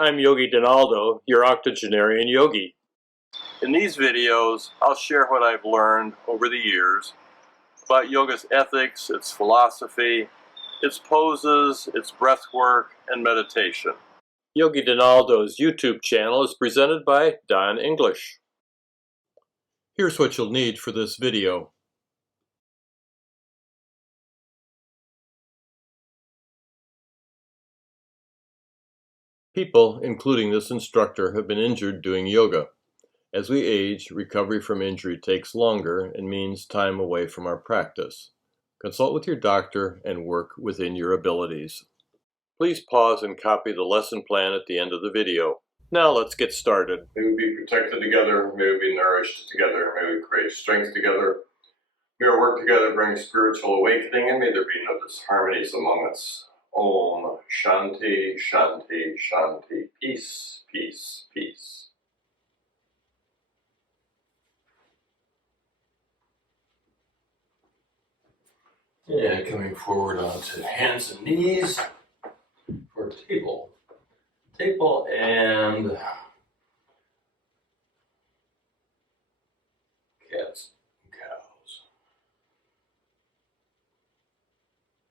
I'm YogiDonaldo, your octogenarian yogi. In these videos, I'll share what I've learned over the years about yoga's ethics, its philosophy, its poses, its breath work, and meditation. YogiDonaldo's YouTube channel is presented by Don English. Here's what you'll need for this video. People, including this instructor, have been injured doing yoga. As we age, recovery from injury takes longer and means time away from our practice. Consult with your doctor and work within your abilities. Please pause and copy the lesson plan at the end of the video. Now let's get started. May we be protected together, may we be nourished together, may we create strength together. May our work together bring spiritual awakening, and may there be no disharmonies among us. Om Shanti, Shanti, Shanti. Peace, peace, peace. And coming forward onto hands and knees for table. Table and cats and cows.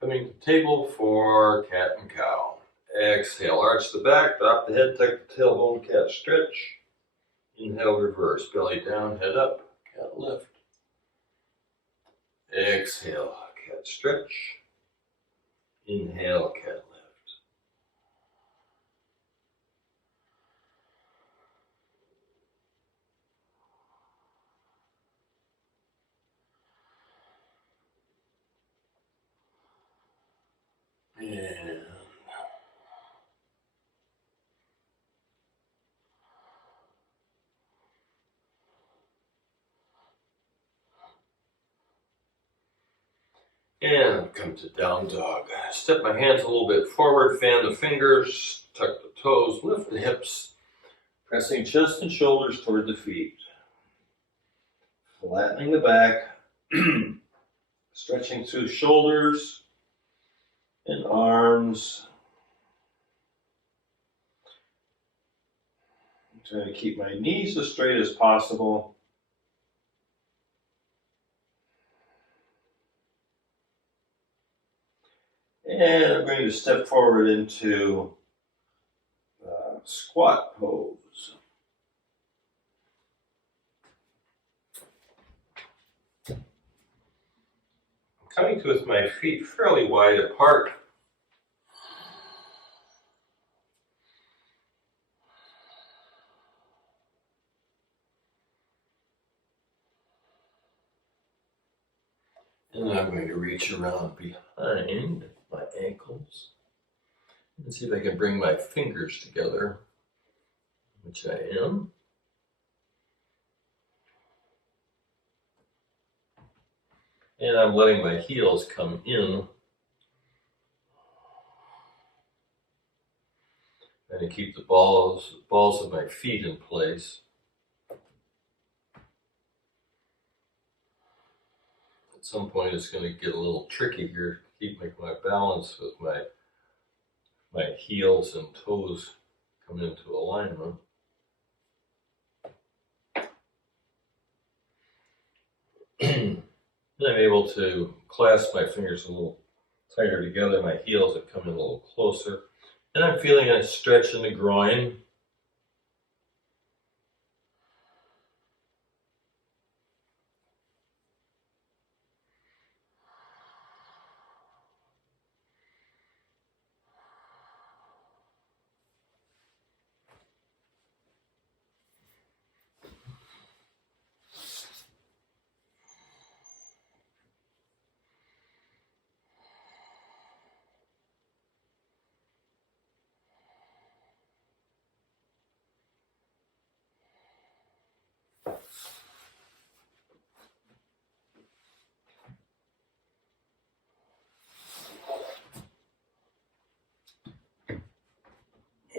Coming to table for cat and cow. Exhale, arch the back, drop the head, tuck the tailbone, cat stretch. Inhale, reverse, belly down, head up, cat lift. Exhale, cat stretch. Inhale, cat lift. And come to down dog. Step my hands a little bit forward, fan the fingers, tuck the toes, lift the hips, pressing chest and shoulders toward the feet. Flattening the back, stretching through shoulders and arms. I'm trying to keep my knees as straight as possible. And I'm going to step forward into squat pose. I'm coming to with my feet fairly wide apart. And I'm going to reach around behind my ankles and see if I can bring my fingers together, which I am. And I'm letting my heels come in. Trying to keep the balls of my feet in place. At some point it's going to get a little tricky here to keep my balance with my heels and toes coming into alignment. And I'm able to clasp my fingers a little tighter together. My heels have come in a little closer. And I'm feeling a stretch in the groin.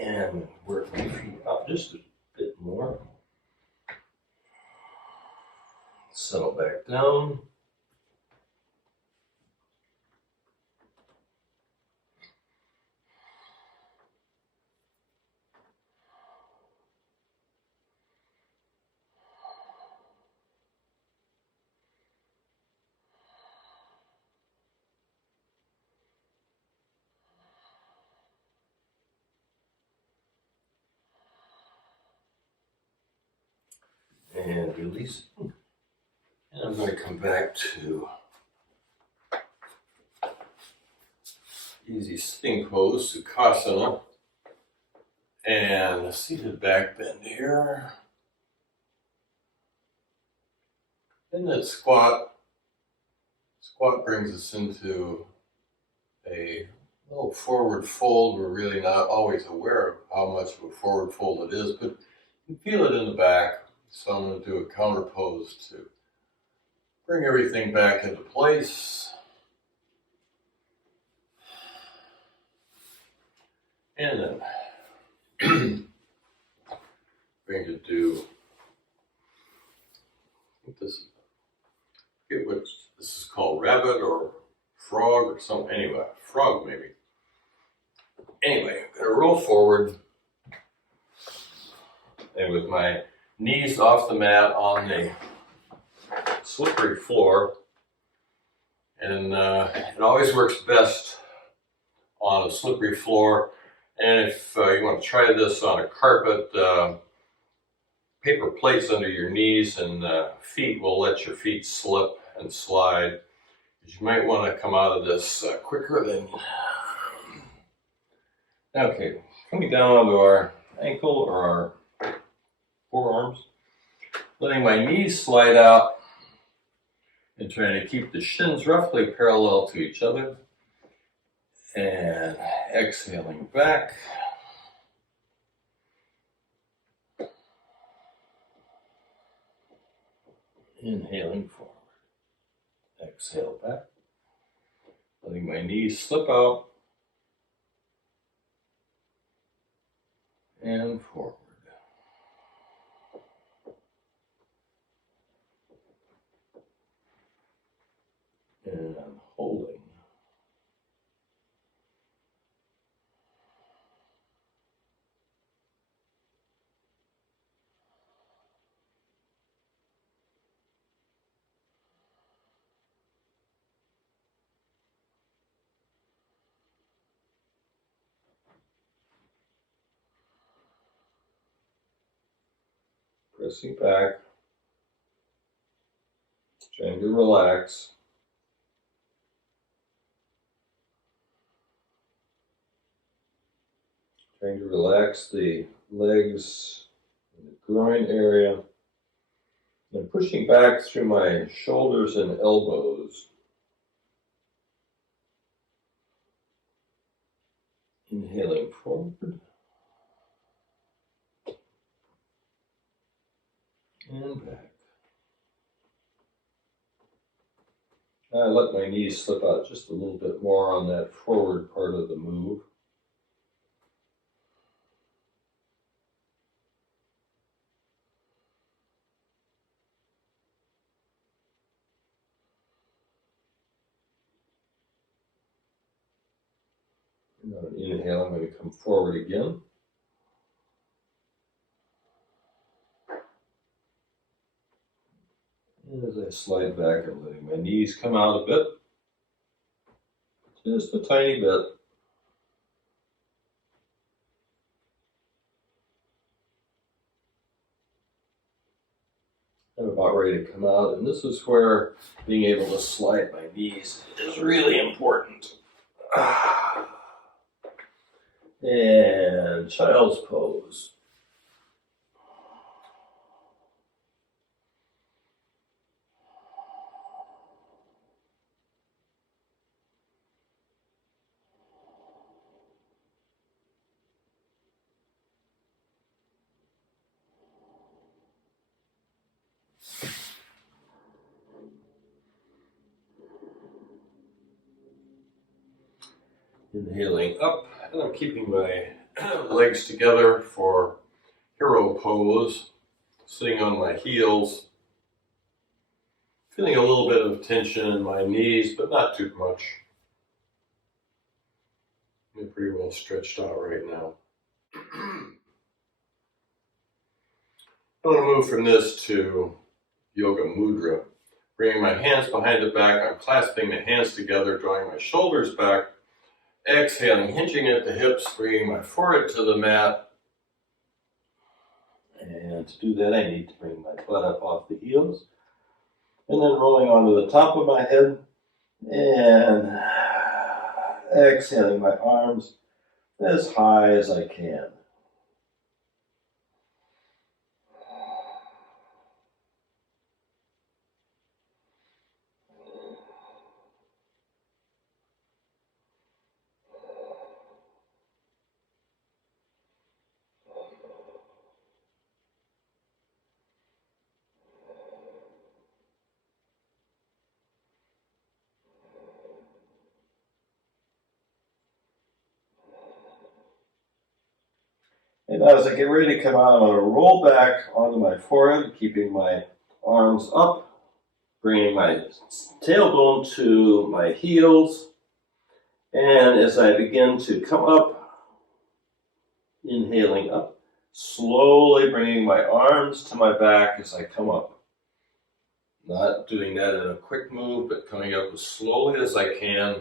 And work my feet up just a bit more. Settle back down. and release. And I'm going to come back to easy sitting pose, Sukhasana, and a seated back bend here. And then squat. Squat brings us into a little forward fold. We're really not always aware of how much of a forward fold it is, but you can feel it in the back. So I'm going to do a counter pose to bring everything back into place. And then I'm going to do, I forget what this is called, rabbit or frog or something. Anyway, frog maybe. Anyway, I'm going to roll forward and with my knees off the mat on the slippery floor. And it always works best on a slippery floor. And if you want to try this on a carpet, paper plates under your knees and feet will let your feet slip and slide. You might want to come out of this quicker than... Okay, coming down onto our ankle or our forearms, letting my knees slide out and trying to keep the shins roughly parallel to each other. And exhaling back. Inhaling forward. Exhale back. Letting my knees slip out. And forward. And holding. Pressing back, trying to relax. Trying to relax the legs and the groin area. And pushing back through my shoulders and elbows. Inhaling forward. And back. I let my knees slip out just a little bit more on that forward part of the move. And on an inhale, I'm going to come forward again. And as I slide back, I'm letting my knees come out a bit. Just a tiny bit. I'm about ready to come out, and this is where being able to slide my knees is really important. And child's pose. Inhaling up, and I'm keeping my legs together for hero pose, sitting on my heels, feeling a little bit of tension in my knees, but not too much. I'm pretty well stretched out right now. I'm going to move from this to yoga mudra. Bringing my hands behind the back, I'm clasping the hands together, drawing my shoulders back. Exhaling, hinging at the hips, bringing my forehead to the mat. And to do that, I need to bring my butt up off the heels, and then rolling onto the top of my head, and exhaling my arms as high as I can. And as I get ready to come out, I'm going to roll back onto my forehead, keeping my arms up, bringing my tailbone to my heels. And as I begin to come up, inhaling up, slowly bringing my arms to my back as I come up. Not doing that in a quick move, but coming up as slowly as I can.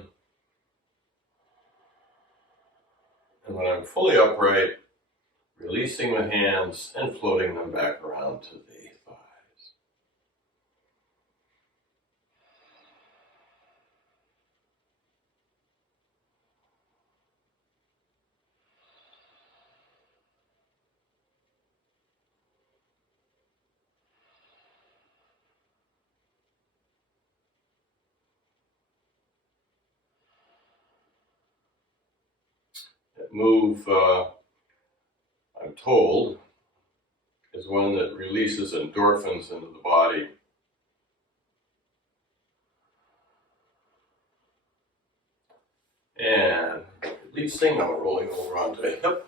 And when I'm fully upright, releasing my hands and floating them back around to the thighs. That move, I'm told, is one that releases endorphins into the body. And releasing, I'm rolling over onto the hip.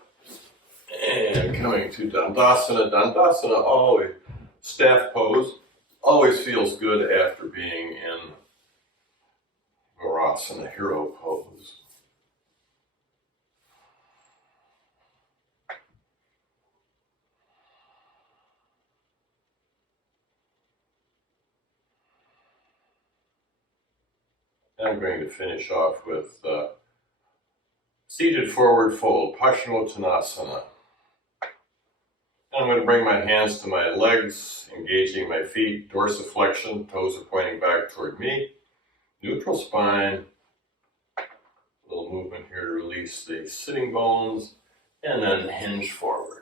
And coming to dandasana. Dandasana, always, staff pose, always feels good after being in Virasana, hero pose. I'm going to finish off with seated forward fold, Paschimottanasana. I'm going to bring my hands to my legs, engaging my feet, dorsiflexion, toes are pointing back toward me, neutral spine, a little movement here to release the sitting bones, and then hinge forward.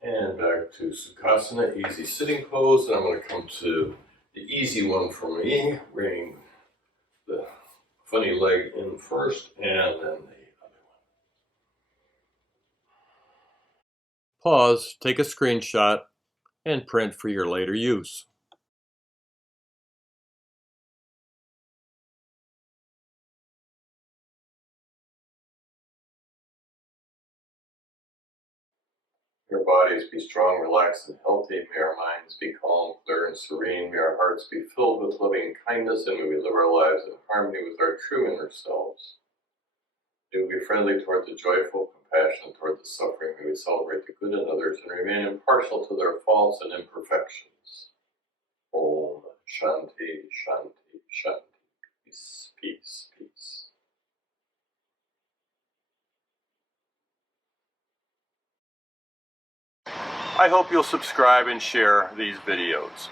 And back to Sukhasana, easy sitting pose. And I'm going to come to the easy one for me, bringing the funny leg in first and then the other one. Pause, take a screenshot, and print for your later use. May our bodies be strong, relaxed, and healthy. May our minds be calm, clear, and serene. May our hearts be filled with loving kindness, and may we live our lives in harmony with our true inner selves. May we be friendly toward the joyful, compassionate toward the suffering. May we celebrate the good in others and remain impartial to their faults and imperfections. Om Shanti, Shanti, Shanti. Peace, peace, peace. I hope you'll subscribe and share these videos.